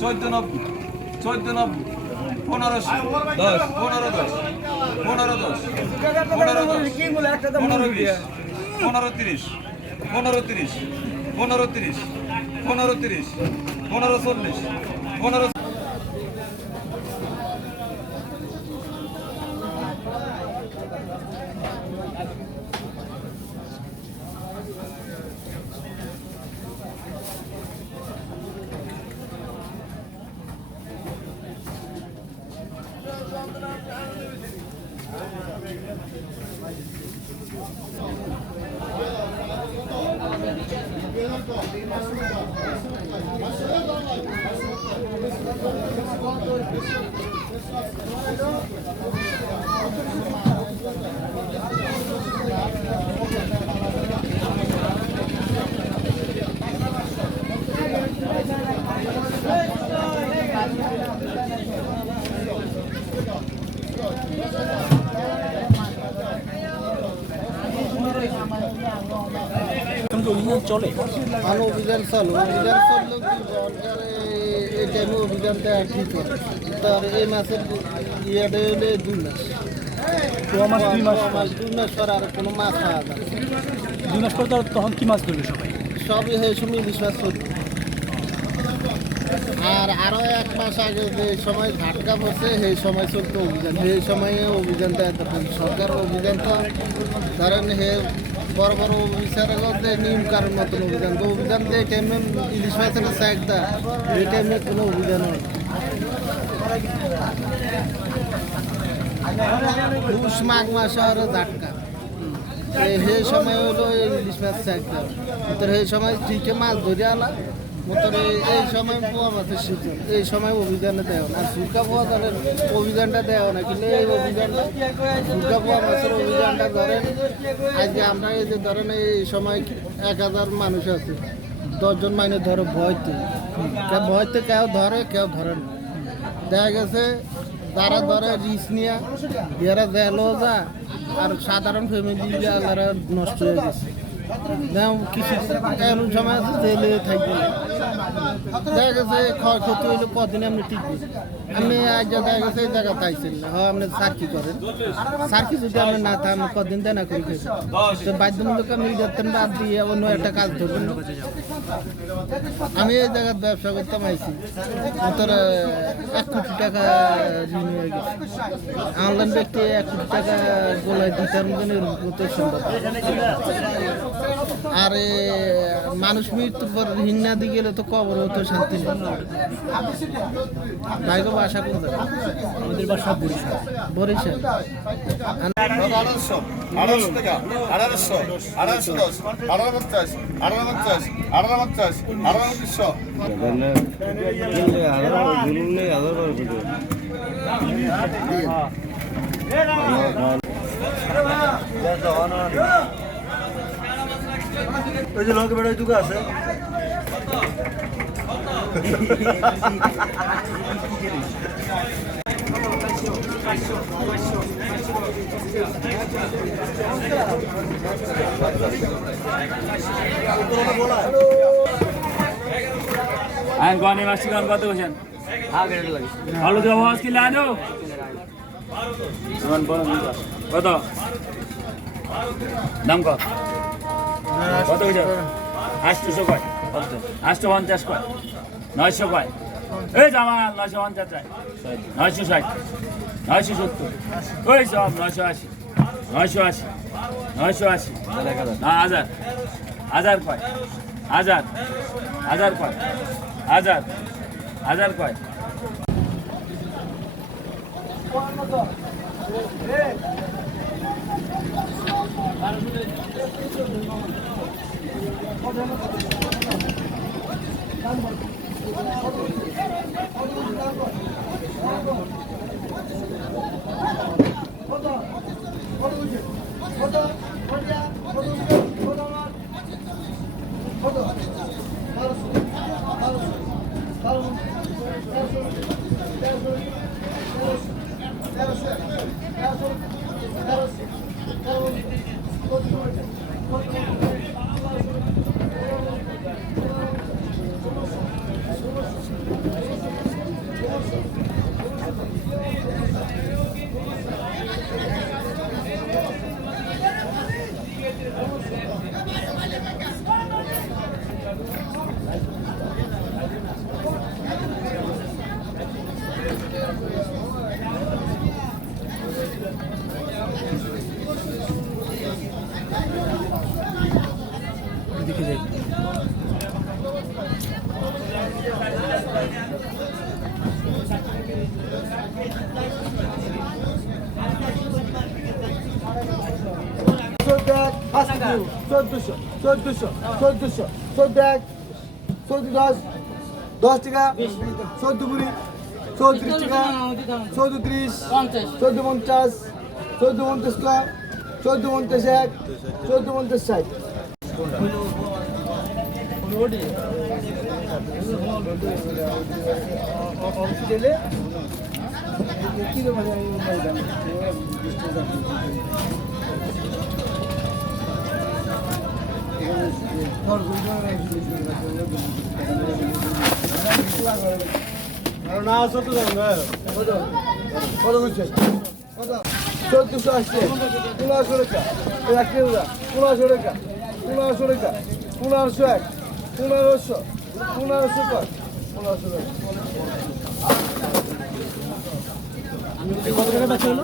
চোদ্দ নব্বই চোদ্দ নব্বই, পনেরোশো, দশ, পনেরো দশ পনেরো দশ পনেরো দশ, পনেরো বিশ, পনেরো তিরিশ পনেরো তিরিশ পনেরো তিরিশ পনেরো তিরিশ, পনেরো চল্লিশ, পনেরো Thank you. চলে? ভালো অভিযান চলো। অভিযান চললেও কি সরকারে এই টাইমে অভিযানটা ঠিক করে? তার এই মাসের ইয়েটা হলে দুই মাস। তো আমার দুই মাস মাস দুই মাস পর আর কোনো মাছ খাওয়া যাবে দুই মাস পর তো- তখন কি মাছ ধরবে সবাই? সবই সময় ইলিশ মাছ আর আরও এক মাস আগে যে সময় ঝাটকা পড়ছে সেই সময় চলতো অভিযান। সেই সময়ে অভিযানটা সরকার অভিযানটা ধরেন হে বড় বড় অফিসার যে নিয়ম কারণ মতন অভিযান। তো অভিযান যে টাইমে ইলিশ মাছের স্যাক দা এই টাইমে কোনো অভিযান হয় না। পুষ মাঘ মাস আর ধাক্কা। সেই সময় হলো ইলিশ মাছ চাকদা তো সেই সময় ঠিকই মাছ ধরে আলা মোটর এই- সময় পোয়া মাছের সিজন। এই সময় অভিযানে দেওয়া না। সুরকা পোয়া ধরেন, অভিযানটা দেওয়া না। কিন্তু এই অভিযানটা সুরকা পোয়া মাছের অভিযানটা ধরেন, আজকে আমরা এই যে ধরেন এই সময় এক হাজার মানুষ আছে। দশজন মাইনে ধরে ভয়তে ভয়তে কেউ ধরে কেউ ধরে না। দেখা গেছে তারা ধরে রিস নিয়ে, এরা জেলও যা আর সাধারণ ফ্যামিলি যারা নষ্ট হয়ে গেছে। কিছু এমন সময় আছে জেলে থাকবে। দেখা গেছে ক্ষয়ক্ষতি হইলে কদিন আপনি টিকবে আপনি আজ দেখা গেছে, এই জায়গা পাইছেন না। হয়, আপনি সার্কি করেন। সার্কি যদি আপনি না থাকেন কদিন দেনা করে খেয়েছেন তো বাধ্যমূলক আপনি যাতেন বাদ দিয়ে অন্য একটা কাজ ধরবেন আমি এই জায়গায় ব্যবসা করতাম আইছি। তোর এক কোটি টাকা ঋণ হয়ে গেছে। অনলাইন ব্যক্তি এক কোটি টাকা গোলায় মতন এরকম সম্ভব আর মানুষ মৃত্যুর পর না দিয়ে গেলে তো কবর তো শান্তি নেই ভাইকে বাসা কোথায় আমাদের বাসা বরিশাল বরিশাল আঠারোশো ওই যে লঙ্কা দুটো আছে। আইন গনে মাসি গান কত বসেন? আলু দেওয়া আজ কিলো আনো কত? দাম কত? কত হয়েছে আটশোশো কয়। আটশো পঞ্চাশ কয়। নয়শো কয়। এই জামাল নয়শো পঞ্চাশ চাই। নয়শো ষাট। নয়শো সত্তর। ওই সব নয়শো আশি। নয়শো আশি। নয়শো আশি। না হাজার। হাজার কয়। হাজার। হাজার কয়। হাজার। হাজার কয়। Foto, kolye, fotoğraf, foto var. Foto. Karosu, karosu, karosu, karosu, karosu, karosu, karosu, চোদ্দশো চোদ্দশো চোদ্দশো চোদ্দ এক চোদ্দ দশ দশ টাকা চোদ্দ কুড়ি চৌত্রিশ টাকা চৌত্রিশ চোদ্দ পঞ্চাশ চোদ্দ পঞ্চাশ টাকা চোদ্দ পঞ্চাশ এক চোদ্দ পঞ্চাশ ষাট। চোদ্দশো আসছে পনেরোশো টাকা এক পনেরোশো টাকা পনেরোশো টাকা পনেরোশো এক পনেরোশো পনেরোশো পাঁচ পনেরোশো কত টাকা বেচা হলো